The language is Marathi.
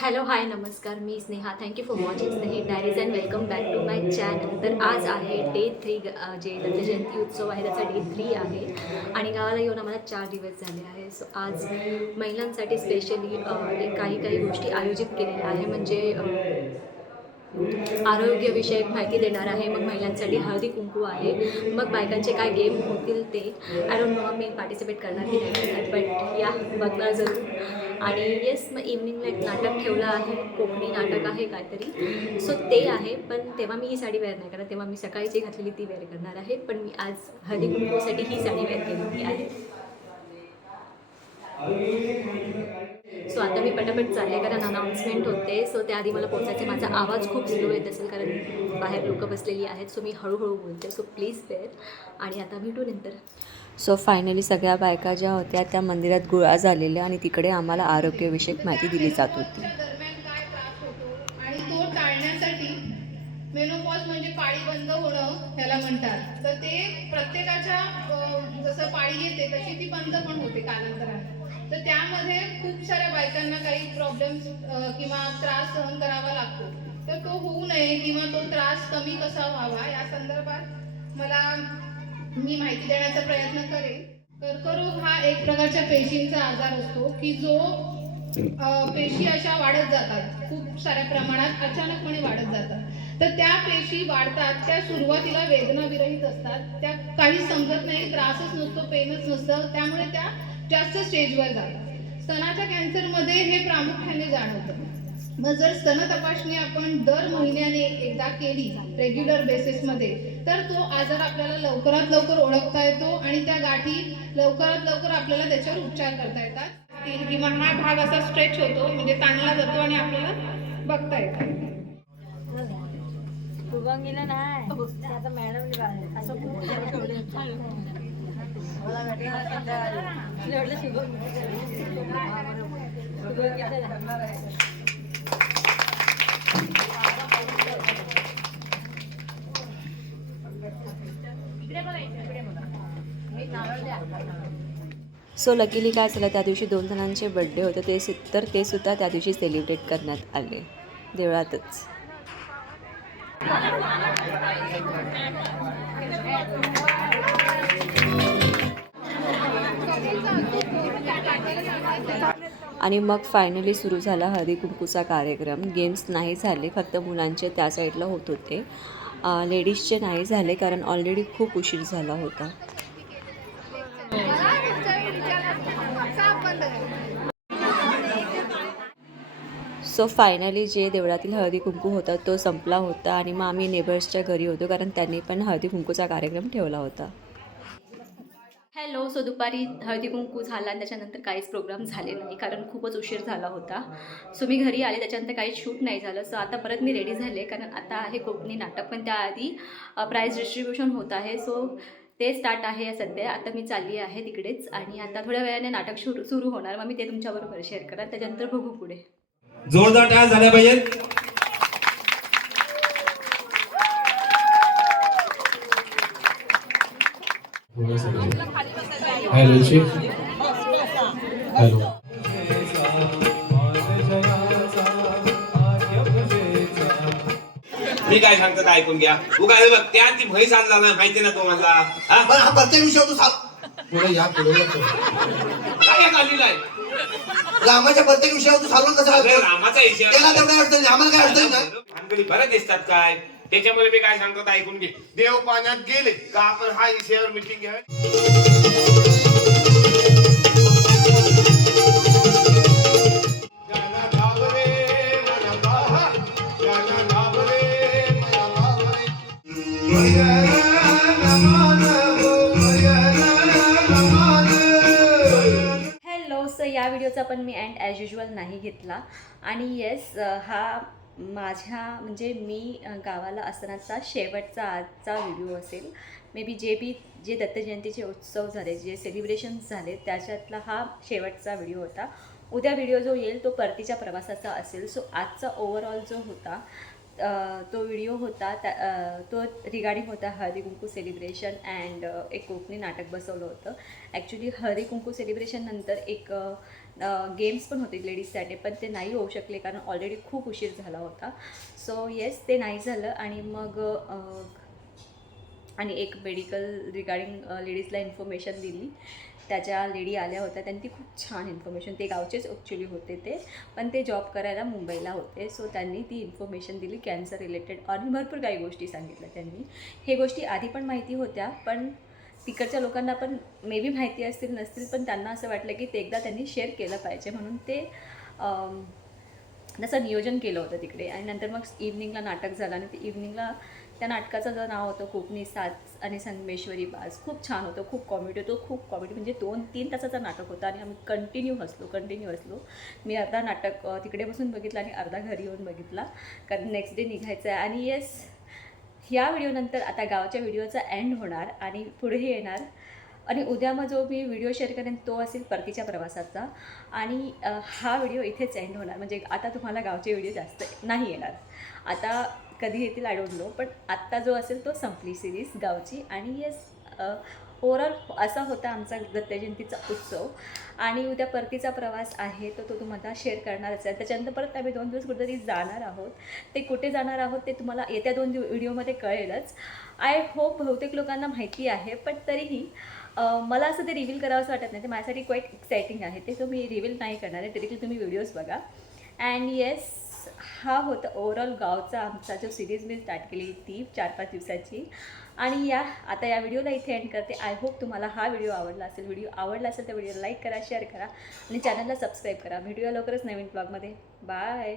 हॅलो हाय नमस्कार, मी Sneha. Thank you for watching Snehi diaries and welcome back to my channel. तर आज आहे डे 3, जे दत्त जयंती उत्सव आहे त्याचा डे 3 आहे आणि गावाला येऊन आम्हाला 4 दिवस झाले आहे. सो आज महिलांसाठी स्पेशली काही काही गोष्टी आयोजित केलेल्या आहे. म्हणजे आरोग्यविषयक माहिती देणार आहे. मग महिलांसाठी हळदी कुंकू आहे. मग बायकांचे काय गेम होतील ते I don't know, me participate करणार की नाही करणार, बट या बघणार जरूर. आणि येस, मग इव्हनिंगला एक नाटक ठेवलं आहे, कोकणी नाटक आहे काहीतरी. सो ते आहे, पण तेव्हा मी ही साडी वेअर नाही करणार. तेव्हा मी सकाळी जी घातलेली ती वेअर करणार आहे, पण मी आज हळदी कुंकूसाठी ही साडी वेअर केलेली आहे. सो आता मी पटापट चालले कारण अनाऊन्समेंट होते. सो त्याआधी मला पोचायचे. माझा आवाज खूप स्लो येत असेल कारण बाहेर लोक बसलेली आहेत. सो मी हळूहळू बोलते. So please bear. आणि आता भेटू नंतर. सो फायनली सगळ्या बायका ज्या होत्या त्या मंदिरात गोळा झालेल्या आणि तिकडे आम्हाला आरोग्यविषयक माहिती दिली जात होती. दरम्यान काय त्रास होतो आणि तो टाळण्यासाठी मेनोपॉज म्हणजे पाळी बंद होणं ह्याला म्हणतात. तर ते प्रत्येकाच्या जसं पाळी येते तशी ती बंद पण होते कालांतराने. तर त्यामध्ये खूप साऱ्या बायकांना काही प्रॉब्लेम्स किंवा त्रास सहन करावा लागतो. तर तो होऊ नये किंवा तो त्रास कमी कसा व्हावा या संदर्भात मी माहिती देण्याचा प्रयत्न करेन. कर्करोग हा एक प्रकारच्या पेशींचा आजार असतो की जो पेशी अशा वाढत जातात, खूप साऱ्या प्रमाणात अचानकपणे वाढत जातात. तर त्या पेशी वाढतात, त्या सुरुवातीला वेदना विरहित असतात, त्या काही समजत नाही, त्रासच नसतो, पेनच नसतं, त्यामुळे त्या जास्त स्टेजवर जातात. स्तनाच्या कॅन्सरमध्ये हे प्रामुख्याने जाणवतं. मग जर स्तन तपासणी आपण दर महिन्याने एकदा केली रेग्युलर बेसिसमध्ये, तर तो आजार आपल्याला लवकरात लवकर ओळखता येतो आणि त्या गाठी लवकरात लवकर आपल्याला त्याच्यावर उपचार करता येतात. किंवा हा भाग असा स्ट्रेच होतो, म्हणजे ताणला जातो आणि आपल्याला बघता येतं. शुभंगीला नाही आता मॅडम सो लकीली काय झालं, त्या दिवशी 2 जणांचे बड्डे होते, ते सुद्धा त्या दिवशी सेलिब्रेट करण्यात आले देवळातच. आणि मग फायनली सुरू झाला हळदी कुंकूचा कार्यक्रम. गेम्स नाही झाले, फक्त मुलांचे त्या साईडला होत होते. लेडीजचे नाही झाले कारण ऑलरेडी खूप उशीर झाला होता. सो फायनली जे देवळातील हळदी कुंकू होता तो संपला होता आणि मग आम्ही नेबर्सच्या घरी होतो कारण त्यांनी पण हळदी कुंकूचा कार्यक्रम ठेवला होता. हॅलो. सो दुपारी हळदी कुंकू झाला आणि त्याच्यानंतर काहीच प्रोग्राम झाले नाही कारण खूपच उशीर झाला होता. सो मी घरी आले, त्याच्यानंतर काहीच शूट नाही झालं. सो आता परत मी रेडी झाले कारण आता आहे कोकणी नाटक, पण त्याआधी प्राईज डिस्ट्रीब्युशन होत आहे. सो ते स्टार्ट आहे सध्या. आता मी चालली आहे तिकडेच आणि आता थोड्या वेळाने नाटक सुरू होणार. मग मी ते तुमच्याबरोबर शेअर करणार, त्याच्यानंतर बघू पुढे. जोरदार टाळ्या झाल्या पाहिजेत. Hello hello. मी काय सांगतो ते ऐकून घ्या. तू काय बघ त्या ती म्हैस आणला ना, माहिती ना तुम्हाला. हा प्रत्येक विषय तू सांग. पुढे या पुढे काय चाललेलं आहे रामाच्या प्रत्येक विषयावर तू सांगून कसं अरे रामाचा विषय त्याला तेवढ्या अडचण नाही, आम्हाला काय अडचण नाही. भानगडी बरं दिसतात काय, त्याच्यामुळे मी काय सांगतो ते ऐकून घे. देव पाण्यात गेले का आपण हा विषयावर मिटिंग घ्यावी. हॅलो. सो या व्हिडिओचा पण मी एंड ॲज युजल नाही घेतला. आणि येस, हा माझ्या म्हणजे मी गावाला असतानाचा शेवटचा आजचा व्हिडिओ असेल. मे बी जे दत्त जयंतीचे उत्सव झाले, जे सेलिब्रेशन्स झाले, त्याच्यातला हा शेवटचा व्हिडिओ होता. उद्या व्हिडिओ जो येईल तो परतीच्या प्रवासाचा असेल. सो आजचा ओव्हरऑल जो होता तो व्हिडिओ होता तो रिगार्डिंग होता हळदी कुंकू सेलिब्रेशन अँड एक कोकणी नाटक बसवलं होतं. ॲक्च्युली हळदी कुंकू सेलिब्रेशननंतर एक गेम्स पण होते लेडीजसाठी, पण ते नाही होऊ शकले कारण ऑलरेडी खूप उशीर झाला होता. सो येस, ते नाही झालं. आणि मग आणि एक मेडिकल रिगार्डिंग लेडीजला इन्फॉर्मेशन दिली. त्याच्या लेडी आल्या होत्या, त्यांनी ती खूप छान इन्फॉर्मेशन, ते गावचेच ॲक्च्युली होते ते, पण ते जॉब करायला मुंबईला होते. सो त्यांनी ती इन्फॉर्मेशन दिली कॅन्सर रिलेटेड आणि भरपूर काही गोष्टी सांगितल्या त्यांनी. हे गोष्टी आधी पण माहिती होत्या, पण तिकडच्या लोकांना पण मे बी माहिती असतील नसतील, पण त्यांना असं वाटलं की ते एकदा त्यांनी शेअर केलं पाहिजे, म्हणून ते तसं नियोजन केलं होतं तिकडे. आणि नंतर मग इव्हनिंगला नाटक झालं आणि ते इव्हनिंगला त्या नाटकाचं जर नाव होतं कोकणी साज आणि संगमेश्वरी बाज. खूप छान होतं, खूप कॉमेडी होतं, खूप कॉमेडी, म्हणजे 2-3 तासाचं नाटक होतं आणि आम्ही कंटिन्यू हसलो. मी अर्धा नाटक तिकडे बसून बघितलं आणि अर्धा घरी येऊन बघितला, कारण नेक्स्ट डे निघायचं आहे. आणि येस, ह्या व्हिडिओनंतर आता गावाच्या व्हिडिओचा एंड होणार आणि पुढे येणार. आणि उद्या मग जो मी व्हिडिओ शेअर करेन तो असेल परतीच्या प्रवासाचा. आणि हा व्हिडिओ इथेच एंड होणार, म्हणजे आता तुम्हाला गावचे व्हिडिओ जास्त नाही येणार. आता कधी येतील आय डोंट नो, पण आत्ता जो असेल तो संपली सिरीज गावची. आणि येस, ओव्हरऑल असा होता आमचा दत्तजयंतीचा उत्सव. आणि उद्या परतीचा प्रवास आहे तो तुम्हाला शेअर करणारच आहे. त्याच्यानंतर परत आम्ही 2 दिवस कुठेतरी जाणार आहोत. ते कुठे जाणार आहोत ते तुम्हाला येत्या 2 व्हिडिओमध्ये कळेलच. आय होप बहुतेक लोकांना माहिती आहे, पण तरीही मला असं ते रिव्हील करावंसं वाटत नाही. ते माझ्यासाठी क्वाईट एक्सायटिंग आहे, ते मी रिव्हील नाही करणार आहे. तरी तुम्ही व्हिडिओज बघा. अँड येस, हा होता ओव्हरऑल गावचा आमचा जो सिरीज मी स्टार्ट केली ती 4-5 दिवसाची. आणि आता या व्हिडिओला इथे एंड करते. आय होप तुम्हाला हा व्हिडिओ आवडला असेल. व्हिडिओ आवडला असेल तर व्हिडिओ लाईक करा, शेअर करा आणि चॅनलला सबस्क्राईब करा. व्हिडिओ लवकरच नवीन ब्लॉगमध्ये. बाय.